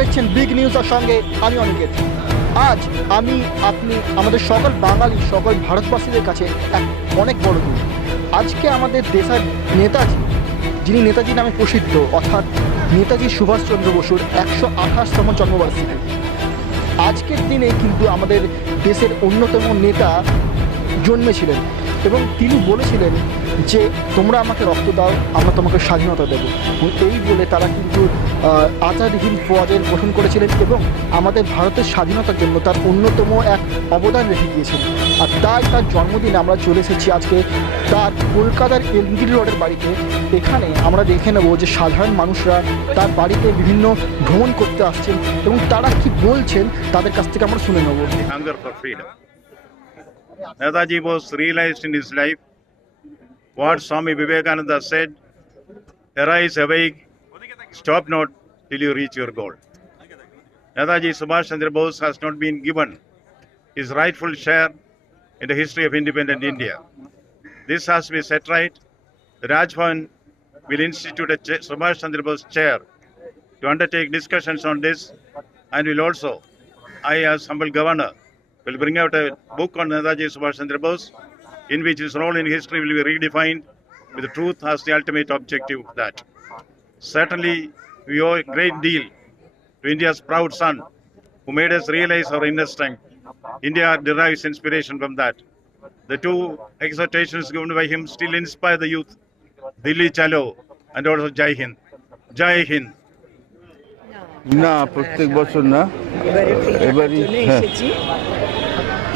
দেখছেন big news আর সঙ্গে আমি অনিকেত। আজ আমি আপনি আমাদের সকল বাঙালি সকল ভারতবাসীদের কাছে এক অনেক বড় দিন। আজকে আমাদের দেশের নেতাজি, যিনি নেতাজি নামে প্রসিদ্ধ, অর্থাৎ নেতাজি সুভাষচন্দ্র বসুর 128তম জন্মবার্ষিকী। আজকের দিনে কিন্তু আমাদের দেশের অন্যতম নেতা জন্মেছিলেন এবং তিনি বলেছিলেন যে তোমরা আমাকে রক্ত দাও, আমরা তোমাকে স্বাধীনতা দেবো। এবং এই বলে তারা কিন্তু আজাদ হিন্দ ফৌজের গঠন করেছিলেন এবং আমাদের ভারতের স্বাধীনতার জন্য তার অন্যতম এক অবদান রেখে গিয়েছেন। আর তাই তার জন্মদিনে আমরা চলে এসেছি আজকে তার কলকাতার এলজি রোডের বাড়িতে। এখানে আমরা দেখে নেব যে সাধারণ মানুষরা তার বাড়িতে বিভিন্ন ভ্রমণ করতে আসছেন এবং তারা কি বলছেন তাদের কাছ থেকে আমরা শুনে নেব। Netaji was realized in his life what Swami Vivekananda said, arise, awake, stop not till you reach your goal. Netaji Subhash Chandra Bose has not been given his rightful share in the history of independent India. This has to be set right. The Raj Bhavan will institute a Subhash Chandra Bose chair to undertake discussions on this, and will also, I as humble governor, will bring out a book on Netaji Subhash Chandra Bose, in which his role in history will be redefined with the truth as the ultimate objective of that. Certainly, we owe a great deal to India's proud son, who made us realize our inner strength. India derives inspiration from that. The two exhortations given by him still inspire the youth, Dilli Chalo and also Jai Hind. Jai Hind. না, প্রত্যেক বছর না, এবারই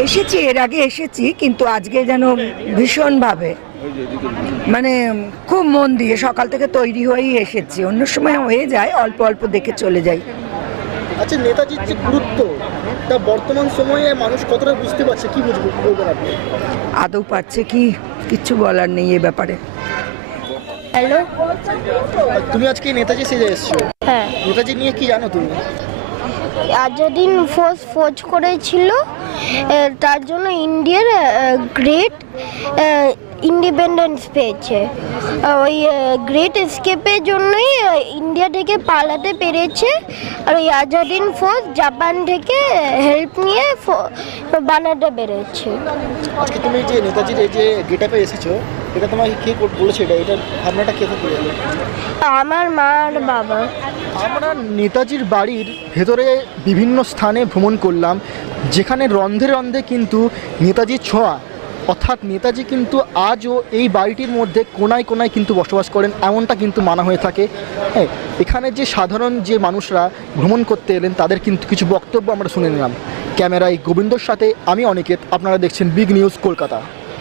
এসেছি, এর আগে এসেছি, কিন্তু আজকে যেন ভীষণভাবে মানে খুব মন দিয়ে সকাল থেকে তৈরি হয়েই এসেছি। অন্য সময় হয়ে যায় অল্প অল্প দেখে চলে যাই। আচ্ছা, নেতাজির যে গুরুত্ব তা বর্তমান সময়ে মানুষ কতটা বুঝতে পারছে, কি বলবেন আপনি? আদৌ পারছে কি, কিচ্ছু বলার নেই এ ব্যাপারে। হ্যালো, তুমি আজকে নেতাজি সেজে এসছো, হ্যাঁ। নেতাজি নিয়ে কি জানো তুমি? আজাদিন ফৌজ করেছিল, তার জন্য ইন্ডিয়ার গ্রেট ইন্ডিপেন্ডেন্স পেয়েছে। ওই গ্রেট এসকেপের জন্যই ইন্ডিয়া থেকে পালাতে পেরেছে। আর ওই আজাদিন ফৌজ জাপান থেকে হেল্প নিয়ে বানাতে পেরেছে। আজকে তুমি যে নেতাজির এই যে গেটআপে এসেছো, এটা তোমাকে কে বলেছে? এটার ভাবনাটা কে করে? আমার মা আর বাবা। আমরা নেতাজির বাড়ির ভেতরে বিভিন্ন স্থানে ভ্রমণ করলাম, যেখানে রন্ধে রন্ধে কিন্তু নেতাজির ছোঁয়া, অর্থাৎ নেতাজি কিন্তু আজও এই বাড়িটির মধ্যে কোনায় কোনায় কিন্তু বসবাস করেন, এমনটা কিন্তু মানা হয়ে থাকে। হ্যাঁ, এখানে যে সাধারণ যে মানুষরা ভ্রমণ করতে এলেন তাদের কিন্তু কিছু বক্তব্য আমরা শুনে নিলাম। ক্যামেরায় গোবিন্দর সাথে আমি অনিকেত, আপনারা দেখছেন বিগ নিউজ কলকাতা।